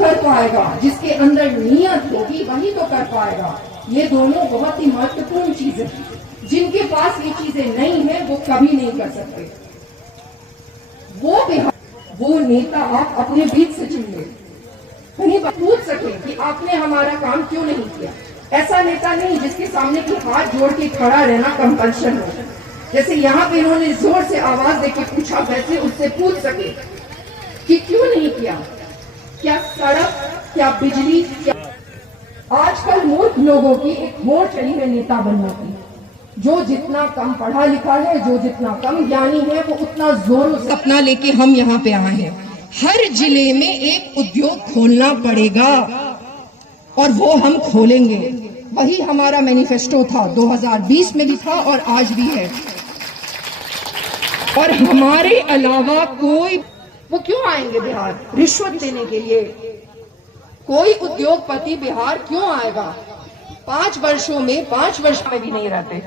कर पाएगा, जिसके अंदर नीयत होगी वही तो कर पाएगा। ये दोनों बहुत ही महत्वपूर्ण चीजें हैं। जिनके पास ये चीजें नहीं है वो कभी नहीं कर सकते। वो नेता आप अपने बीच से चुनिए, कहीं पूछ सके कि आपने हमारा काम क्यों नहीं किया। ऐसा नेता नहीं जिसके सामने की हाथ जोड़ के खड़ा रहना कंपल्शन हो। जैसे यहाँ पे इन्होंने जोर से आवाज देके पूछा, वैसे उससे पूछ सके कि क्यों नहीं किया, क्या सड़क, क्या बिजली, क्या। आजकल मूर्ख लोगों की एक होड़ चली है नेता बनने की। जो जितना कम पढ़ा लिखा है, जो जितना कम ज्ञानी है, वो उतना जोरों से अपना लेके हम यहाँ पे आए हैं। हर जिले में एक उद्योग खोलना पड़ेगा और वो हम खोलेंगे। वही हमारा मैनिफेस्टो था, 2020 में भी था और आज भी है। और हमारे अलावा कोई, वो क्यों आएंगे बिहार रिश्वत देने के लिए? कोई उद्योगपति बिहार क्यों आएगा? 5 वर्षों में, 5 वर्ष में भी नहीं रहते।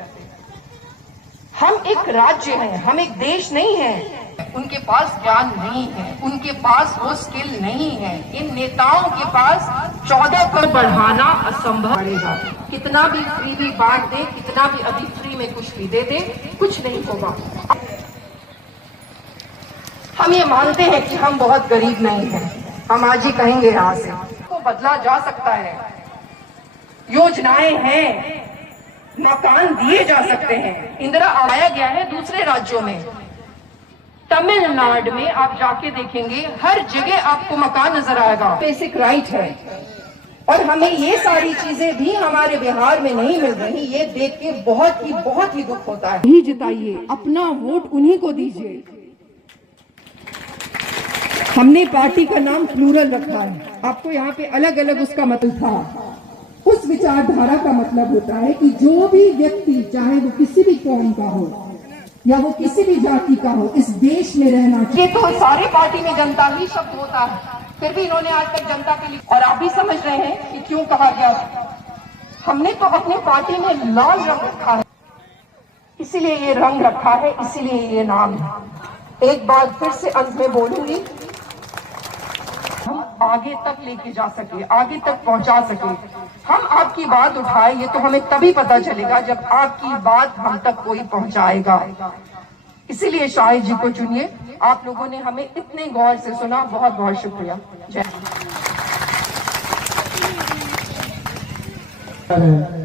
हम एक राज्य हैं, हम एक देश नहीं है। उनके पास ज्ञान नहीं है, उनके पास वो स्किल नहीं है। इन नेताओं के पास 14 कर बढ़ाना असंभव पड़ेगा। कितना भी फ्री भी बांट दे, कितना भी अभी फ्री में कुछ भी दे दे, कुछ नहीं होगा। हम ये मानते हैं कि हम बहुत गरीब नहीं हैं। हम आज ही कहेंगे यहाँ से को बदला जा सकता है। योजनाएं हैं, मकान दिए जा सकते हैं। इंदिरा आया गया है दूसरे राज्यों में। तमिलनाडु में आप जाके देखेंगे, हर जगह आपको मकान नजर आएगा। बेसिक राइट है और हमें ये सारी चीजें भी हमारे बिहार में नहीं मिल रही। ये देख के बहुत ही दुख होता है। ही जिताइए, अपना वोट उन्हीं को दीजिए। हमने पार्टी का नाम प्लूरल रखा है। आपको यहाँ पे अलग अलग उसका मतलब था। उस विचारधारा का मतलब होता है कि जो भी व्यक्ति, चाहे वो किसी भी कौम का हो या वो किसी भी जाति का हो, इस देश में रहना चाहिए। तो सारी पार्टी में जनता ही शब्द होता है, फिर भी इन्होंने आज तक जनता के लिए, और आप भी समझ रहे हैं कि क्यों कहा गया। हमने तो अपनी पार्टी में लाल रंग रखा है, इसीलिए ये रंग रखा है, इसीलिए ये नाम है। एक बात फिर से अंत में बोलूंगी, हम आगे तक लेके जा सके, आगे तक पहुंचा सके। हम आपकी बात उठाए, ये तो हमें तभी पता चलेगा जब आपकी बात हम तक कोई पहुंचाएगा। इसीलिए शाहिद जी को चुनिए। आप लोगों ने हमें इतने गौर से सुना, बहुत बहुत शुक्रिया। जय हिंद।